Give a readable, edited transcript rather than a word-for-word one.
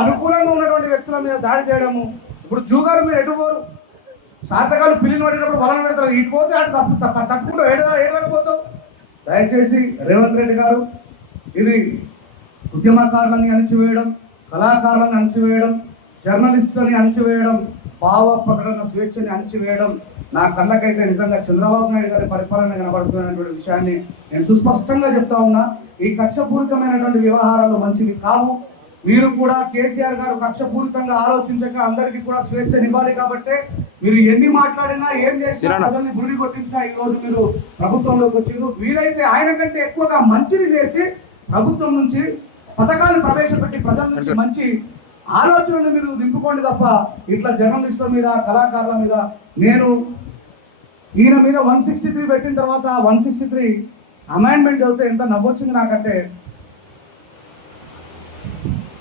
అనుకూలంగా ఉన్నటువంటి వ్యక్తుల మీద దాడి చేయడము. ఇప్పుడు జూగారు మీరు ఎటు పోరు, శాతకాలు పిల్లిని పడేటప్పుడు వలన పెడతారు, ఇటు పోతే అటు తప్పుకుంటూ ఏడలేకపోతావు. దయచేసి రేవంత్ రెడ్డి గారు, ఇది ఉద్యమకారులని అణిచివేయడం, కళాకారులను అణిచివేయడం, జర్నలిస్టులని అణిచివేయడం, భావ ప్రకటన స్వేచ్ఛని అణిచివేయడం నా కళ్ళకైతే నిజంగా చంద్రబాబు నాయుడు గారి పరిపాలన కనబడుతున్నటువంటి విషయాన్ని నేను సుస్పష్టంగా చెప్తా ఉన్నా. ఈ కక్షపూరితమైనటువంటి వ్యవహారాలు మంచివి కావు. మీరు కూడా కేసీఆర్ గారు కక్షపూరితంగా ఆలోచించక అందరికీ కూడా స్వేచ్ఛనివ్వాలి. కాబట్టి మీరు ఎన్ని మాట్లాడినా ఏం చేసినా ప్రజల్ని గురి కొట్టించినా ఈ రోజు మీరు ప్రభుత్వంలోకి వచ్చారు. వీలైతే ఆయన కంటే ఎక్కువగా మంచిని చేసి ప్రభుత్వం నుంచి పథకాలు ప్రవేశపెట్టి ప్రజల నుంచి మంచి ఆలోచనలు మీరు నింపుకోండి తప్ప ఇట్లా జర్నలిస్టుల మీద, కళాకారుల మీద. నేను ఈయన మీద 163 పెట్టిన తర్వాత 163 అమెండ్మెంట్ చదివితే ఎంత నవ్వొచ్చింది నాకంటే.